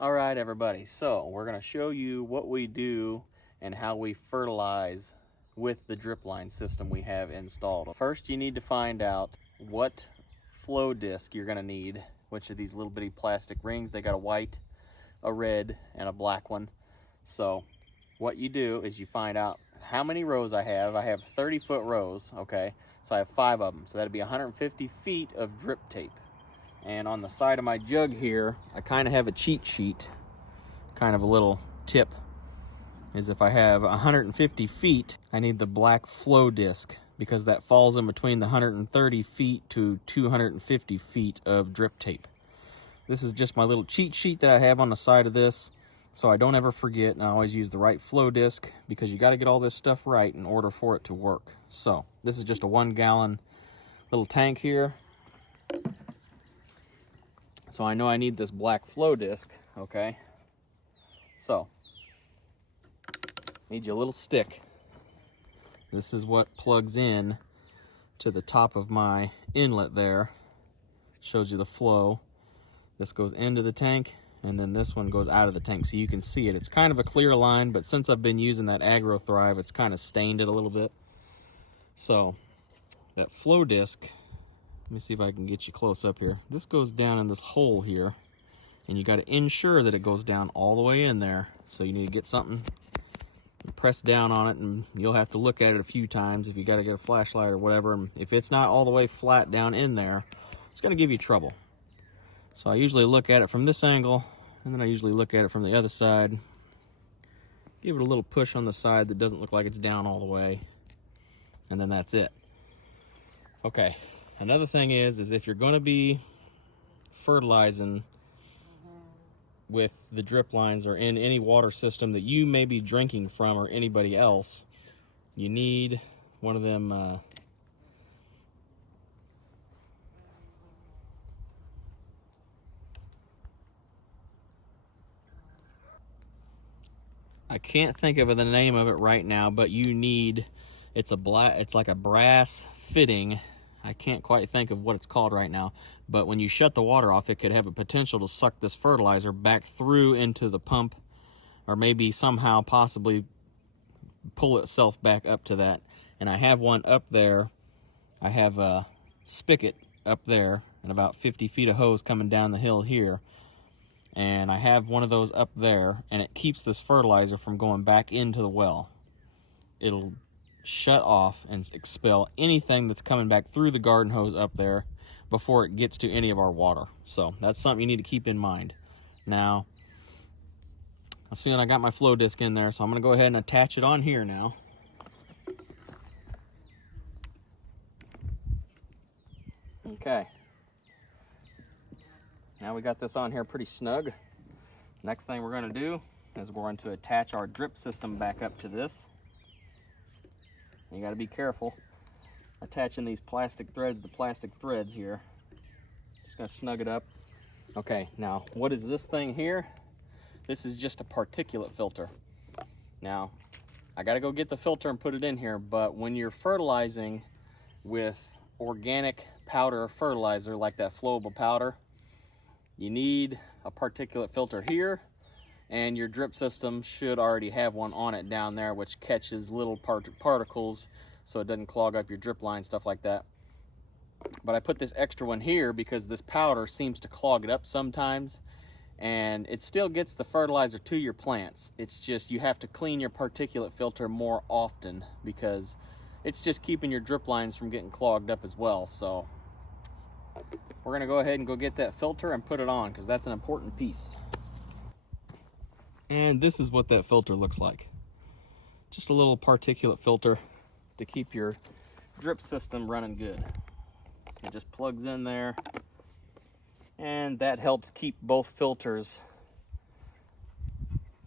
All right, everybody, so we're going to show you what we do and how we fertilize with the drip line system we have installed. First, you need to find out what flow disc you're going to need, which are these little bitty plastic rings. They got a white, a red, and a black one. So what you do is you find out how many rows I have. I have 30-foot rows, okay? So I have 5 of them. So that'd be 150 feet of drip tape. And on the side of my jug here, I kind of have a cheat sheet, kind of a little tip, is if I have 150 feet, I need the black flow disc because that falls in between the 130 feet to 250 feet of drip tape. This is just my little cheat sheet that I have on the side of this, so I don't ever forget, and I always use the right flow disc because you got to get all this stuff right in order for it to work. So this is just a 1-gallon little tank here. So I know I need this black flow disc, okay? So, need you a little stick. This is what plugs in to the top of my inlet there. Shows you the flow. This goes into the tank, and then this one goes out of the tank so you can see it. It's kind of a clear line, but since I've been using that Agro Thrive, it's kind of stained it a little bit. So, that flow disc, let me see if I can get you close up here. This goes down in this hole here, and you got to ensure that it goes down all the way in there. So you need to get something and press down on it, and you'll have to look at it a few times if you got to get a flashlight or whatever. And if it's not all the way flat down in there, it's going to give you trouble. So I usually look at it from this angle, and then I usually look at it from the other side. Give it a little push on the side that doesn't look like it's down all the way, and then that's it. Okay. Another thing is if you're going to be fertilizing with the drip lines or in any water system that you may be drinking from or anybody else, you need one of them I can't think of the name of it right now, but you need, it's like a brass fitting. I can't quite think of what it's called right now, but when you shut the water off, it could have a potential to suck this fertilizer back through into the pump, or maybe somehow possibly pull itself back up to that. And I have one up there. I have a spigot up there and about 50 feet of hose coming down the hill here. And I have one of those up there, and it keeps this fertilizer from going back into the well. It'll shut off and expel anything that's coming back through the garden hose up there before it gets to any of our water. So that's something you need to keep in mind. Now, let's see when I got my flow disc in there, so I'm going to go ahead and attach it on here now. Okay. Now we got this on here pretty snug. Next thing we're going to do is we're going to attach our drip system back up to this. You got to be careful attaching these plastic threads to plastic threads here. Just going to snug it up. Okay, now what is this thing here? This is just a particulate filter. Now, I got to go get the filter and put it in here, but when you're fertilizing with organic powder fertilizer like that flowable powder, you need a particulate filter here, and your drip system should already have one on it down there, which catches little particles so it doesn't clog up your drip line, stuff like that. But I put this extra one here because this powder seems to clog it up sometimes, and it still gets the fertilizer to your plants. It's just you have to clean your particulate filter more often because it's just keeping your drip lines from getting clogged up as well. So we're going to go ahead and go get that filter and put it on because that's an important piece. And this is what that filter looks like. Just a little particulate filter to keep your drip system running good. It just plugs in there, and that helps keep both filters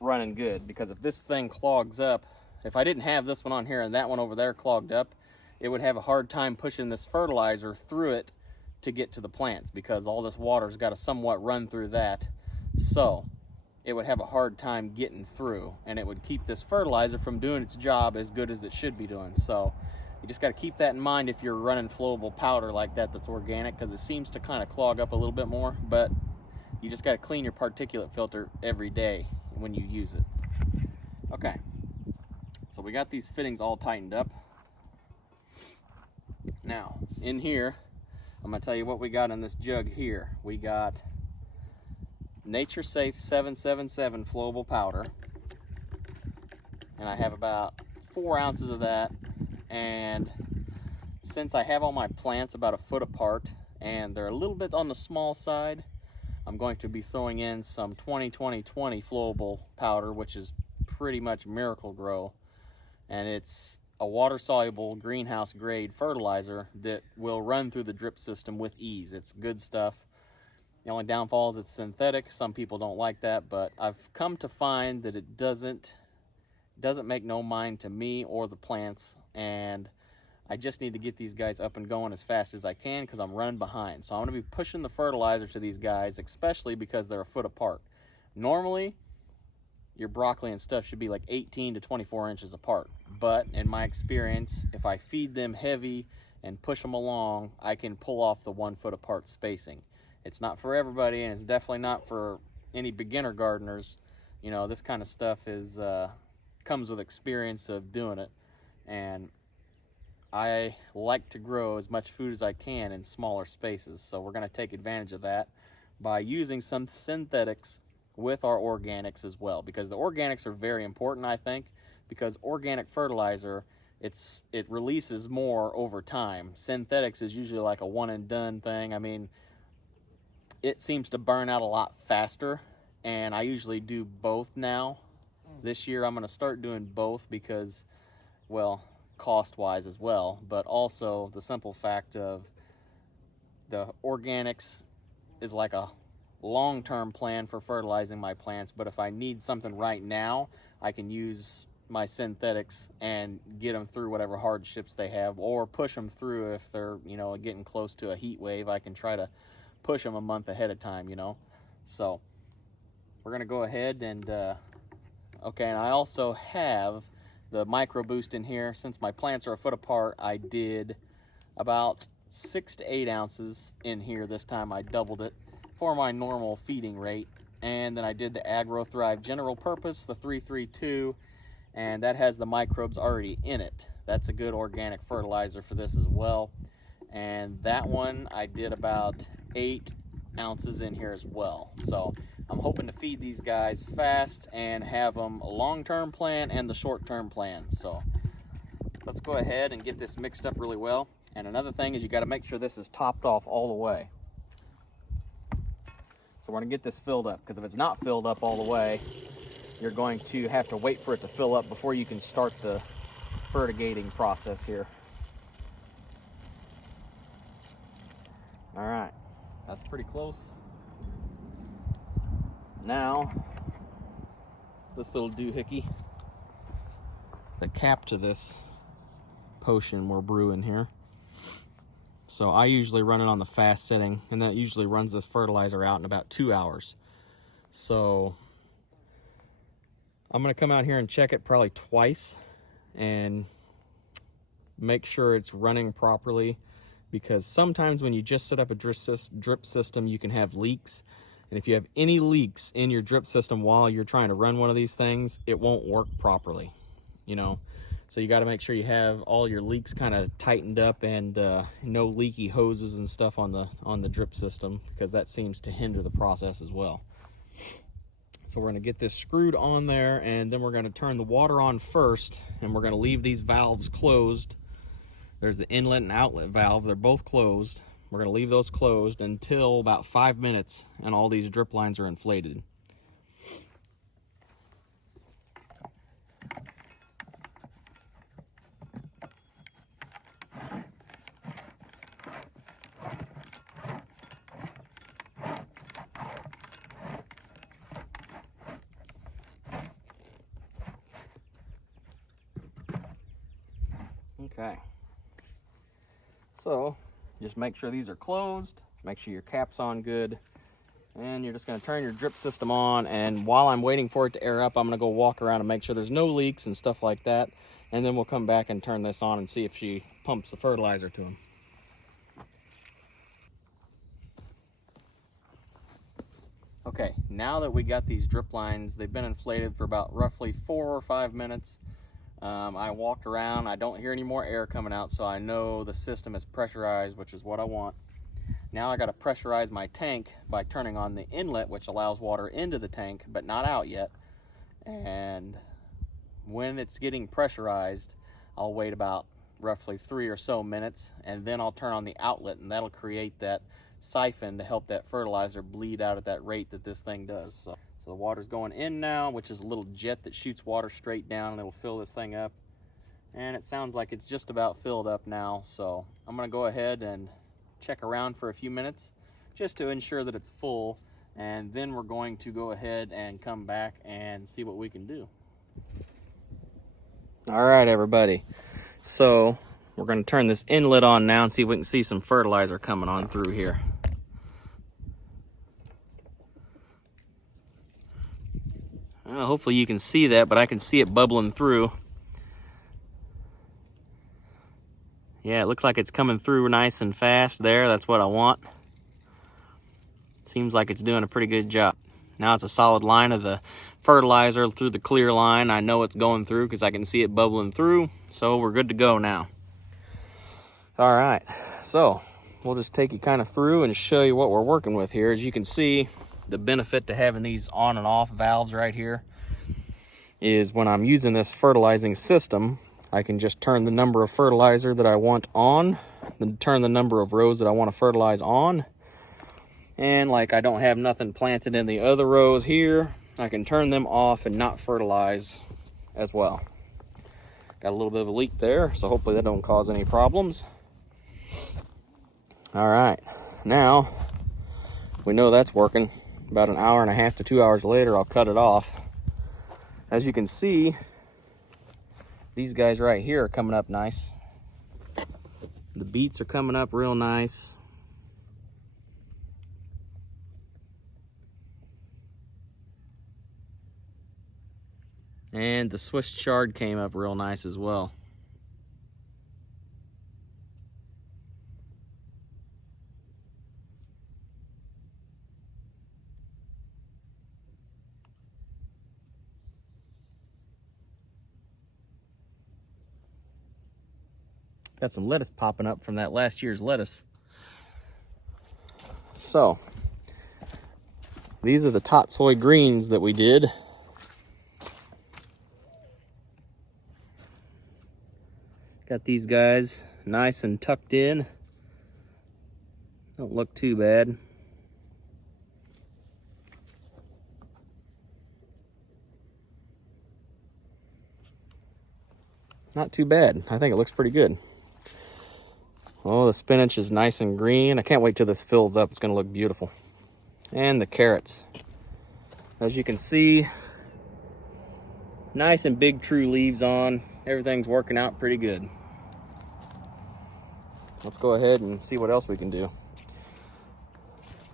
running good, because if this thing clogs up, if I didn't have this one on here and that one over there clogged up, it would have a hard time pushing this fertilizer through it to get to the plants, because all this water's got to somewhat run through that. So it would have a hard time getting through, and it would keep this fertilizer from doing its job as good as it should be doing. So you just got to keep that in mind if you're running flowable powder like that that's organic, because it seems to kind of clog up a little bit more. But you just got to clean your particulate filter every day when you use it. Okay, so we got these fittings all tightened up. Now, in here, I'm going to tell you what we got in this jug here. We got Nature Safe 777 flowable powder, and I have about 4 ounces of that. And since I have all my plants about a foot apart and they're a little bit on the small side, I'm going to be throwing in some 20-20-20 flowable powder, which is pretty much Miracle Grow, and it's a water-soluble greenhouse grade fertilizer that will run through the drip system with ease. It's good stuff. The only downfall is it's synthetic. Some people don't like that, but I've come to find that it doesn't make no mind to me or the plants, and I just need to get these guys up and going as fast as I can because I'm running behind. So I'm going to be pushing the fertilizer to these guys, especially because they're a foot apart. Normally, your broccoli and stuff should be like 18 to 24 inches apart. But in my experience, if I feed them heavy and push them along, I can pull off the 1 foot apart spacing. It's not for everybody, and it's definitely not for any beginner gardeners. You know, this kind of stuff is comes with experience of doing it. And I like to grow as much food as I can in smaller spaces, so we're going to take advantage of that by using some synthetics with our organics as well, because the organics are very important, I think, because organic fertilizer, it releases more over time. Synthetics is usually like a one and done thing. I mean, it seems to burn out a lot faster, and I usually do both now. This year I'm going to start doing both because, well, cost-wise as well, but also the simple fact of the organics is like a long-term plan for fertilizing my plants, but if I need something right now, I can use my synthetics and get them through whatever hardships they have, or push them through if they're, you know, getting close to a heat wave. I can try to push them a month ahead of time, you know. So we're going to go ahead and okay, and I also have the micro boost in here. Since my plants are a foot apart, I did about 6 to 8 ounces in here this time. I doubled it for my normal feeding rate, and then I did the Agro Thrive General Purpose, the 332, and that has the microbes already in it. That's a good organic fertilizer for this as well. And that one I did about 8 ounces in here as well. So I'm hoping to feed these guys fast and have them a long-term plan and the short-term plan. So let's go ahead and get this mixed up really well. And another thing is you got to make sure this is topped off all the way. So we're going to get this filled up, because if it's not filled up all the way, you're going to have to wait for it to fill up before you can start the fertigating process here. All right, that's pretty close. Now, this little doohickey, the cap to this potion we're brewing here. So I usually run it on the fast setting, and that usually runs this fertilizer out in about 2 hours. So I'm going to come out here and check it probably twice and make sure it's running properly, because sometimes when you just set up a drip system, you can have leaks. And if you have any leaks in your drip system while you're trying to run one of these things, it won't work properly, you know. So you got to make sure you have all your leaks kind of tightened up, and no leaky hoses and stuff on the drip system, because that seems to hinder the process as well. So we're going to get this screwed on there, and then we're going to turn the water on first, and we're going to leave these valves closed. There's the inlet and outlet valve. They're both closed. We're going to leave those closed until about 5 minutes, and all these drip lines are inflated. Okay, so just make sure these are closed, make sure your cap's on good, and you're just going to turn your drip system on. And while I'm waiting for it to air up, I'm going to go walk around and make sure there's no leaks and stuff like that, and then we'll come back and turn this on and see if she pumps the fertilizer to them. Okay, now that we got these drip lines, they've been inflated for about roughly 4 or 5 minutes. I walked around, I don't hear any more air coming out, so I know the system is pressurized, which is what I want. Now I got to pressurize my tank by turning on the inlet, which allows water into the tank, but not out yet. And when it's getting pressurized, I'll wait about roughly 3 or so minutes, and then I'll turn on the outlet, and that'll create that siphon to help that fertilizer bleed out at that rate that this thing does. So the water's going in now, which is a little jet that shoots water straight down, and it'll fill this thing up. And it sounds like it's just about filled up now, so I'm gonna go ahead and check around for a few minutes just to ensure that it's full, and then we're going to go ahead and come back and see what we can do. All right, everybody, so we're going to turn this inlet on now and see if we can see some fertilizer coming on through here. Hopefully you can see that, but I can see it bubbling through. Yeah, it looks like it's coming through nice and fast there. That's what I want. Seems like it's doing a pretty good job. Now it's a solid line of the fertilizer through the clear line. I know it's going through because I can see it bubbling through. So we're good to go now. All right, so we'll just take you kind of through and show you what we're working with here. As you can see, the benefit to having these on and off valves right here is when I'm using this fertilizing system, I can just turn the number of fertilizer that I want on, then turn the number of rows that I want to fertilize on. And like I don't have nothing planted in the other rows here, I can turn them off and not fertilize as well. Got a little bit of a leak there, so hopefully that don't cause any problems. All right, now we know that's working. About an hour and a half to 2 hours later, I'll cut it off. As you can see, these guys right here are coming up nice. The beets are coming up real nice. And the Swiss chard came up real nice as well. Got some lettuce popping up from that last year's lettuce. So, these are the tatsoi greens that we did. Got these guys nice and tucked in. Don't look too bad. Not too bad. I think it looks pretty good. Oh, the spinach is nice and green. I can't wait till this fills up. It's going to look beautiful. And the carrots. As you can see, nice and big true leaves on. Everything's working out pretty good. Let's go ahead and see what else we can do.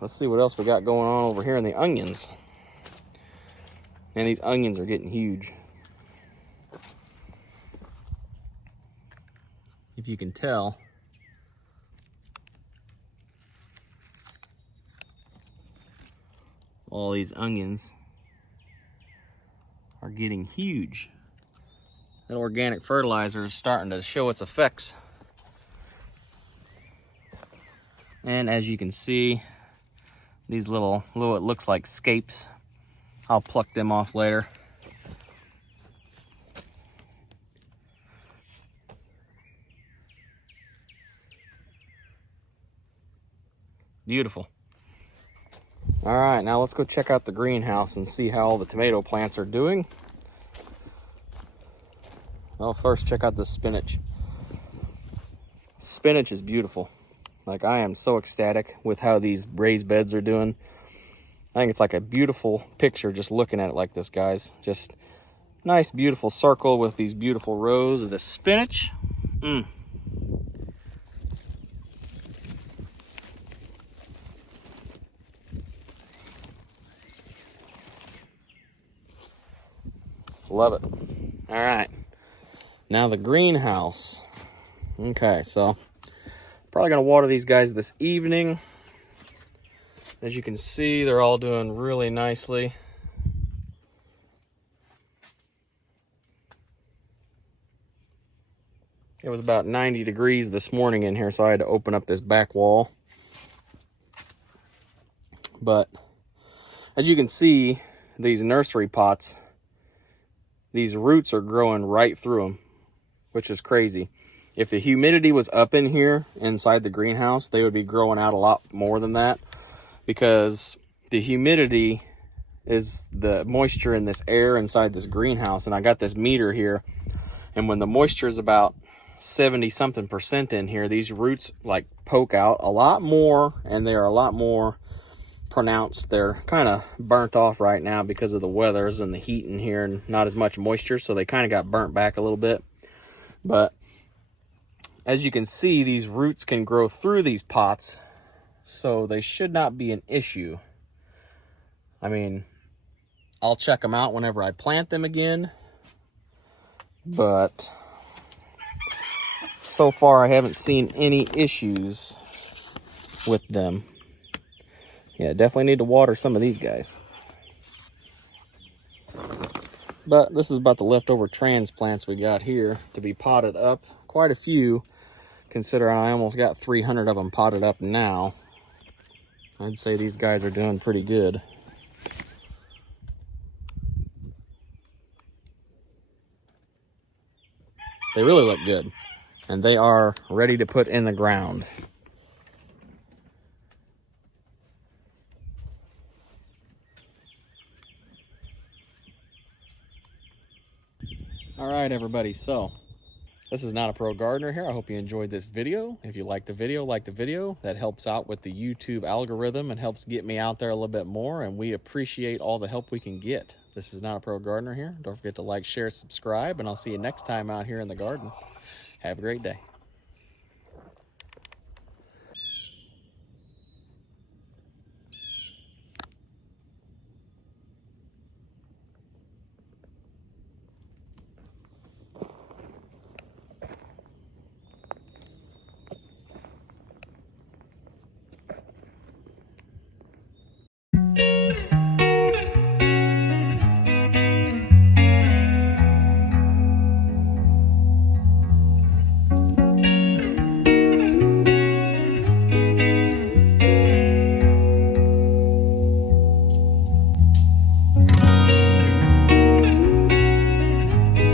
Let's see what else we got going on over here in the onions. And these onions are getting huge. If you can tell, all these onions are getting huge. That organic fertilizer is starting to show its effects. And as you can see, these little it looks like scapes. I'll pluck them off later. Beautiful. All right, now let's go check out the greenhouse and see how all the tomato plants are doing. Well, first check out this spinach. Spinach is beautiful. Like, I am so ecstatic with how these raised beds are doing. I think it's like a beautiful picture just looking at it like this, guys. Just nice, beautiful circle with these beautiful rows of the spinach. Love it. All right, now the greenhouse. Okay, so probably gonna water these guys this evening. As you can see, they're all doing really nicely. It was about 90 degrees this morning in here, so I had to open up this back wall. But as you can see, these nursery pots, these roots are growing right through them, which is crazy. If the humidity was up in here inside the greenhouse, they would be growing out a lot more than that, because the humidity is the moisture in this air inside this greenhouse. And I got this meter here, and when the moisture is about 70 something percent in here, these roots like poke out a lot more, and they are a lot more pronounced. They're kind of burnt off right now because of the weathers and the heat in here and not as much moisture, so they kind of got burnt back a little bit. But as you can see, these roots can grow through these pots, so they should not be an issue. I mean, I'll check them out whenever I plant them again, but so far I haven't seen any issues with them. Yeah, definitely need to water some of these guys. But this is about the leftover transplants we got here to be potted up. Quite a few, considering I almost got 300 of them potted up now. I'd say these guys are doing pretty good. They really look good, and they are ready to put in the ground. All right, everybody, so this is Not a Pro Gardener here. I hope you enjoyed this video. If you liked the video, like the video. That helps out with the YouTube algorithm and helps get me out there a little bit more, and we appreciate all the help we can get. This is Not a Pro Gardener here. Don't forget to like, share, subscribe, and I'll see you next time out here in the garden. Have a great day.